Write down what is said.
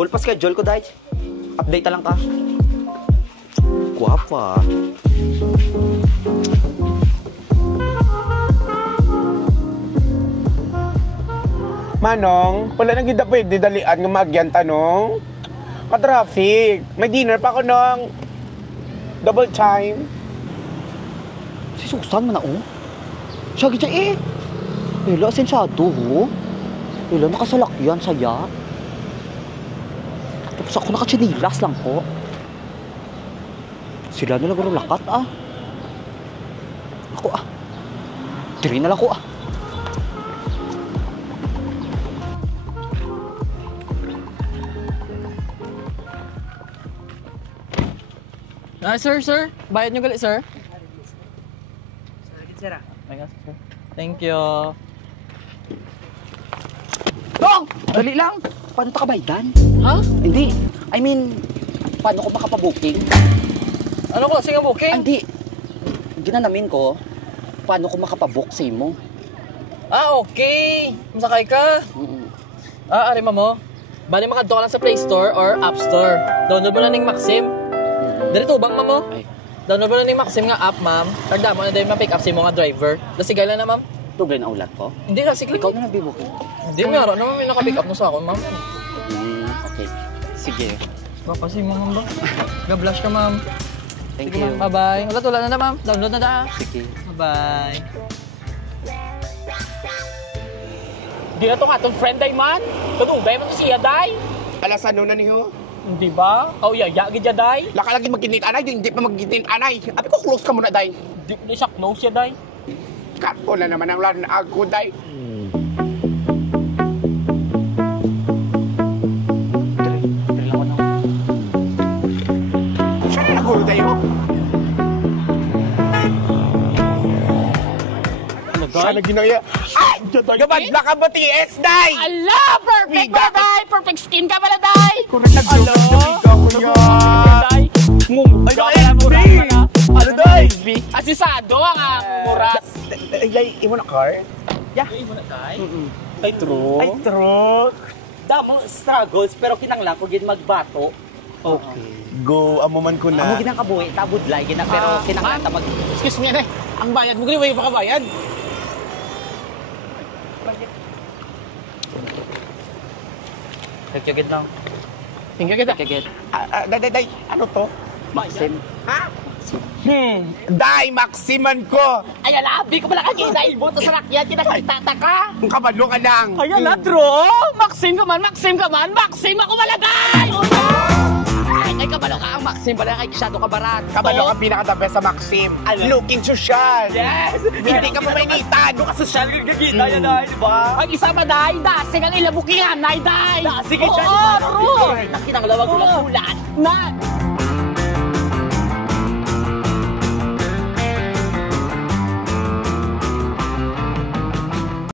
Full pa schedule ko, Day. Update na lang ka. Guwapa. Manong, wala nang gida pwede dalian ng magyan tanong. Ka-traffic. May dinner pa ako nung double time. Si Susan man na, oh. Siya gita eh. Ila, asensyado, ho. Ila, nakasalakyan saya. Tapos ako nakatsinilas lang po. Sila na lang lakat, ah. Ako, ah. Tiri na lang ko, ah. Sir. Bayad nyo gali, sir. Sir. Sir. Thank you. Dong! Dali lang! Paano ta kabaydan? Ha? Hindi. I mean, paano ko makapabooking? Ano ko? Sige booking? Hindi. Ginanamin ko, paano ko makapabook sa imo? Okay. Masakay ka? Arima mo. Bali makadto ka lang sa Play Store or App Store. Download mo na ning Maxim. Dito bang mo? Ay. Download mo na ning Maxim nga app, ma'am. Tagda mo na dahil ma-pick up si mo nga driver. Dasigay lang na, ma'am. Tugay na ulat ko? Hindi na, sige. Ikaw na nag-booking. Hindi, meron naman may naka-pick up mo sa akin, ma'am. Okay. Sige. Kasi mo, ma'am ba? Ga-blush ka, ma'am. Thank Sige, you. ma'am. Bye-bye. Wala na, ma'am. Download na da. Sige. Bye-bye. Di na itong atong friend ay man. Kadugay mo to siya, day. Alas ano na niyo? Di ba? Kau yaya, gidya, day. Laka lagi magkinit anay, hindi pa magkinit anay. Abi ko close ka muna, day. Di ko na siya close siya, day. Kapo na naman ang lan ako, day. Dali lang ko na. Siya na nagulo tayo. Siya na ginaya. Ay! Gabadla ka ba, TS, day? Ala! Perfect Miga. ba, day? Perfect skin ka pala, day. Kung nagdugod na miga ko niya. Day. Ay, ano, day? Asisado ang muras. Ay, imo na car? Ay, mo na, day. Ay, true. Ay, true. Damo struggles pero kinanglan ko gid magbato. Okay. Go, amuman ko Amo na. ginang kabuhi, tabudlay gina pero kinanglan ta mag Excuse me, day. Ang bayad mo, gini, pa kabayad. Thank you gid lang. Tingnan kita. Thank you gid. Day, ano to? Maxim. Day, maksiman ko. Ay, alabi ko pala kagin, day. Buto sa rakyan, kinakitata ka. Kung kabalo ka lang. Ayan na, Dro! Maxim ka man! Maxim ako malagay! Ay, kabalo ka ang Maxim pala, ay masyado kabarat. Kabalo ka pinaka-the best sa Maxim. Looking social. Yes! Hindi ka mamainitan. Doon ka social yung gagita yan, ay, di ba? Ang isa pa, day, dasing ang ilabukingan, day! Dasing ang Oo, siya, true. Nakinang lawag ulat-ulat. Na!